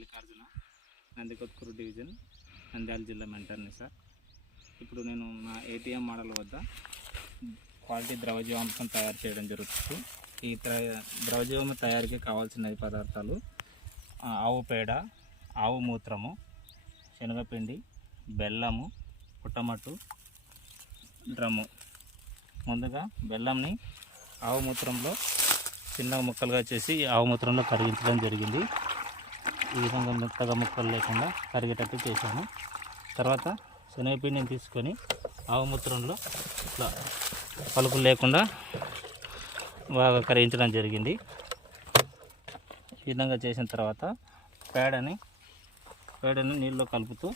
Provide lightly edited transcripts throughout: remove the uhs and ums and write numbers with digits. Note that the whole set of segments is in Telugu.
మల్లికార్జున, నందికొట్కూరు డివిజన్, నంద్యాల జిల్లా మెంటర్ని సార్. ఇప్పుడు నేను నా ఏటీఎం మోడల్ వద్ద క్వాలిటీ ద్రవజీవామృతం తయారు చేయడం జరుగుతుంది. ఈ ద్రవజీవామృతం తయారీకి కావాల్సిన పదార్థాలు ఆవు పేడ, ఆవు మూత్రము, శనగపిండి, బెల్లము, పుట్టమట్టు, డ్రమ్ము. ముందుగా బెల్లంని ఆవు మూత్రంలో చిన్న ముక్కలుగా చేసి ఆవు మూత్రంలో కరిగించడం జరిగింది. ఈ విధంగా మెత్తగా ముక్కలు లేకుండా కరిగేటట్టు చేశాను. తర్వాత శనగపిండిని తీసుకొని ఆవు మూత్రంలో ఇట్లా పలుకులు లేకుండా బాగా కరిగించడం జరిగింది. ఈ విధంగా చేసిన తర్వాత పేడని నీళ్ళలో కలుపుతూ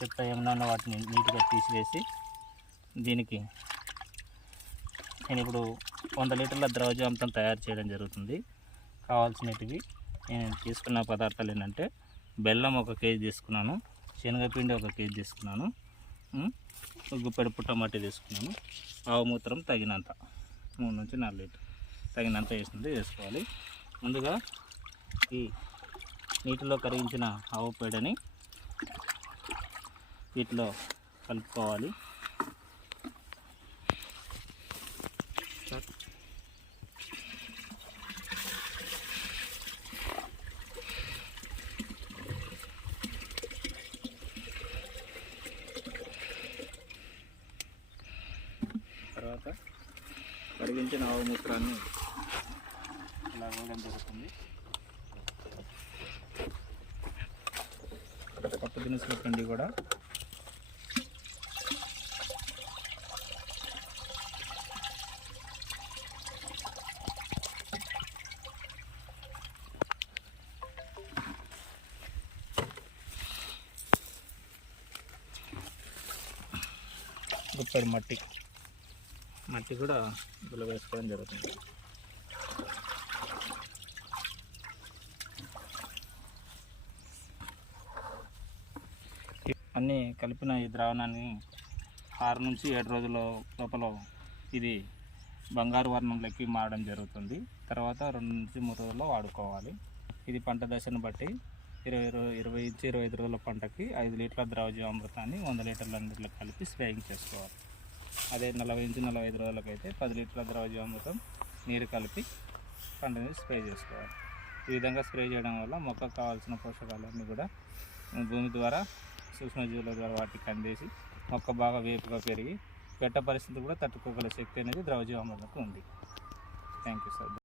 చెత్త ఏమన్నా వాటిని నీట్గా తీసివేసి దీనికి నేను ఇప్పుడు 100 లీటర్ల ద్రవజీవామృతం తయారు చేయడం జరుగుతుంది. కావాల్సినవి నేను తీసుకున్న పదార్థాలు ఏంటంటే బెల్లం 1 కేజీ తీసుకున్నాను, శనగపిండి 1 కేజీ తీసుకున్నాను, గుప్పెడు పుట్టమట్టి తీసుకున్నాను, ఆవు మూత్రం తగినంత 3 నుంచి 4 లీటర్ తగినంత వేసుకోవాలి. ముందుగా ఈ నీటిలో కరిగించిన ఆవు పేడని వీటిలో కలుపుకోవాలి. తర్వాత కరిగించిన ఆవు మూత్రాన్ని ఇలా వేయడం జరుగుతుంది. పప్పు దినుసుల పిండి కూడా గుప్పెడు మట్టి కూడా ఇందులో వేసుకోవడం జరుగుతుంది. అన్నీ కలిపిన ఈ ద్రావణాన్ని 6 నుంచి 7 రోజుల లోపల ఇది బంగారు వర్ణంలోకి మారడం జరుగుతుంది. తర్వాత 2 నుంచి 3 రోజుల్లో వాడుకోవాలి. ఇది పంట దశను బట్టి 20 నుంచి 25 రోజుల పంటకి 5 లీటర్ల ద్రవజీవామృతాన్ని 100 లీటర్ల నీటిలో కలిపి స్ప్రేయింగ్ చేసుకోవాలి. అదే 40 నుంచి 45 రోజులకైతే 10 లీటర్ల ద్రవజీవామృతం నీరు కలిపి పంటని స్ప్రే చేసుకోవాలి. ఈ విధంగా స్ప్రే చేయడం వల్ల మొక్కకు కావాల్సిన పోషకాలన్నీ కూడా భూమి ద్వారా సూక్ష్మజీవుల ద్వారా వాటికి అందేసి మొక్క బాగా వేపుగా పెరిగి పెట్ట పరిస్థితి కూడా తట్టుకోగల శక్తి అనేది ద్రవజీవామృతంకు ఉంది. Thank you sir.